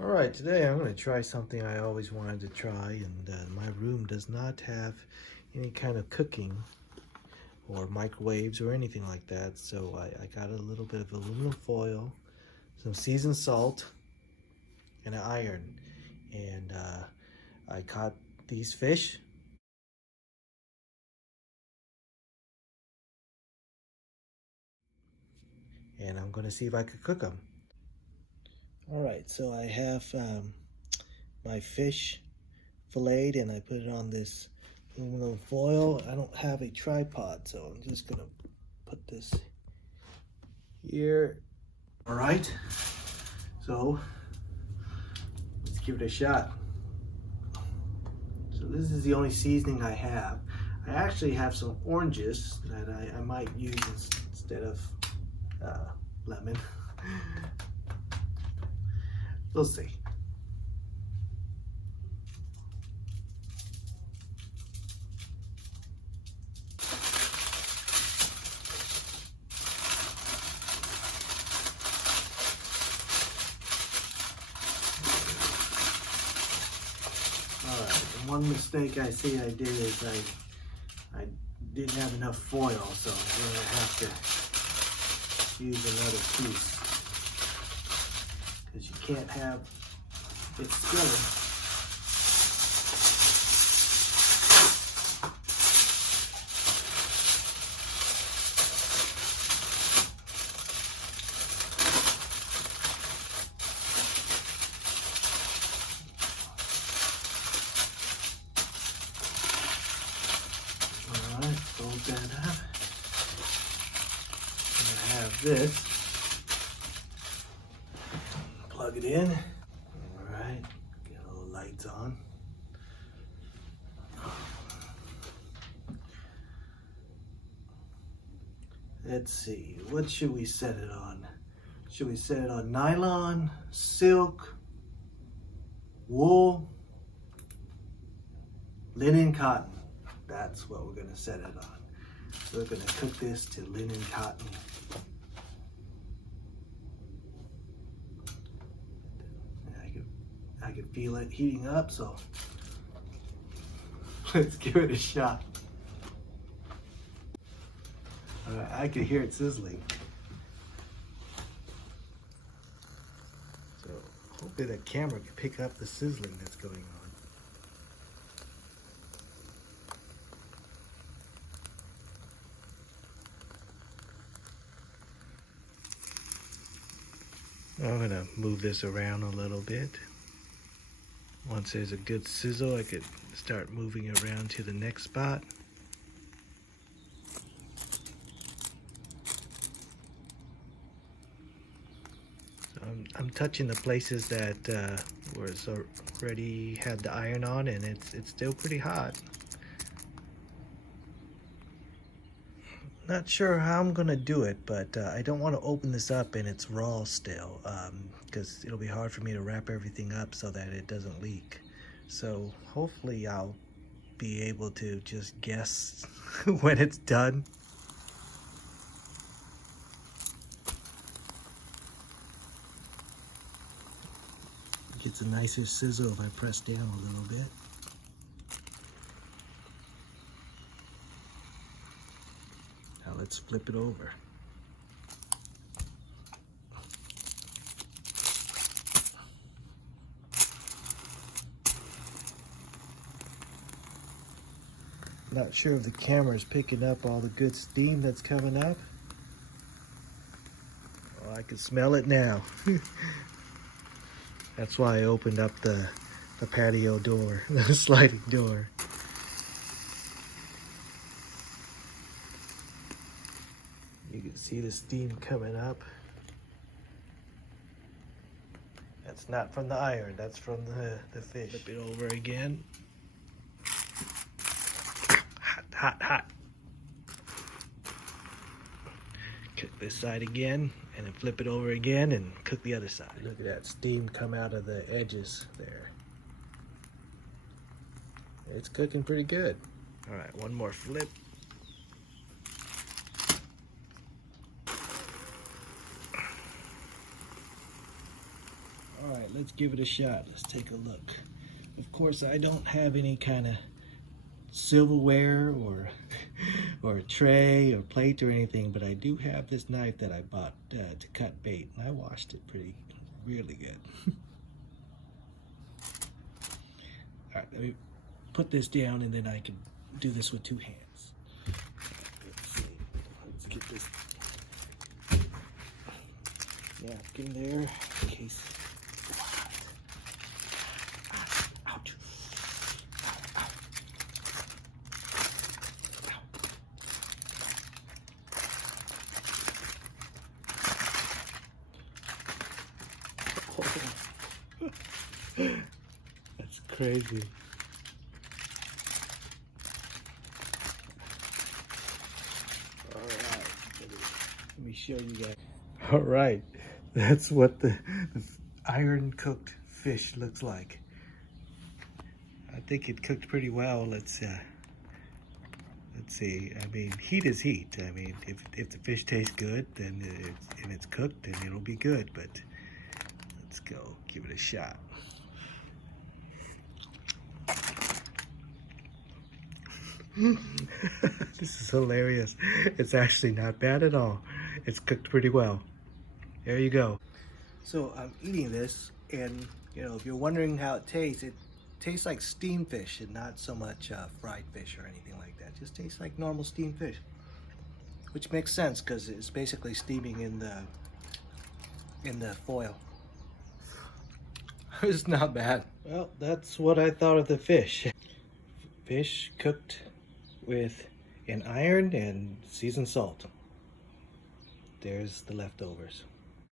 Alright, today I'm going to try something I always wanted to try, and my room does not have any kind of cooking or microwaves or anything like that, so I got a little bit of aluminum foil, some seasoned salt, and an iron, and I caught these fish, and I'm going to see if I could cook them. Alright, so I have my fish filleted, and I put it on this aluminum foil. I don't have a tripod, so I'm just gonna put this here. All right, so let's give it a shot. So this is the only seasoning I have. I actually have some oranges that I might use instead of lemon. We'll see. Alright, one mistake I see I did is I didn't have enough foil, so I'm going to have to use another piece. Because you can't have it spilling. Alright, fold that up. I'm going to have this. Plug it in. Alright, get all the lights on. Let's see, what should we set it on? Should we set it on nylon, silk, wool, linen, cotton? That's what we're going to set it on. We're going to cook this to linen cotton. I can feel it heating up, so let's give it a shot. I can hear it sizzling. So hopefully the camera can pick up the sizzling that's going on. I'm gonna move this around a little bit. Once there's a good sizzle, I could start moving it around to the next spot. So I'm touching the places that was already had the iron on, and it's still pretty hot. Not sure how I'm gonna do it, but I don't want to open this up and it's raw still, because it'll be hard for me to wrap everything up so that it doesn't leak. So hopefully I'll be able to just guess when it's done. It gets a nicer sizzle if I press down a little bit. Now let's flip it over. Not sure if the camera is picking up all the good steam that's coming up. Oh, I can smell it now. That's why I opened up the patio door, the sliding door. You can see the steam coming up. That's not from the iron, that's from the fish. Flip it over again. Hot, hot, hot. Cook this side again, and then flip it over again and cook the other side. Look at that steam come out of the edges there. It's cooking pretty good. All right, one more flip. All right, let's give it a shot. Let's take a look. Of course, I don't have any kind of silverware or a tray or plate or anything, but I do have this knife that I bought to cut bait, and I washed it really good. All right, let me put this down, and then I can do this with 2 hands. Let's see. Let's get this. Yeah, get in there in case. Ouch. Ow, ow. Oh. That's crazy. All right, let me show you guys. All right, that's what the iron cooked fish looks like. I think it cooked pretty well. Let's see. I mean, heat is heat. I mean, if the fish tastes good, then and it's cooked, then it'll be good. But let's go give it a shot. This is hilarious. It's actually not bad at all. It's cooked pretty well. There you go. So I'm eating this, and you know, if you're wondering how it tastes like steamed fish and not so much fried fish or anything like that. It just tastes like normal steamed fish, which makes sense because it's basically steaming in the foil. It's not bad. Well, that's what I thought of the fish. Fish cooked with an iron and seasoned salt. There's the leftovers.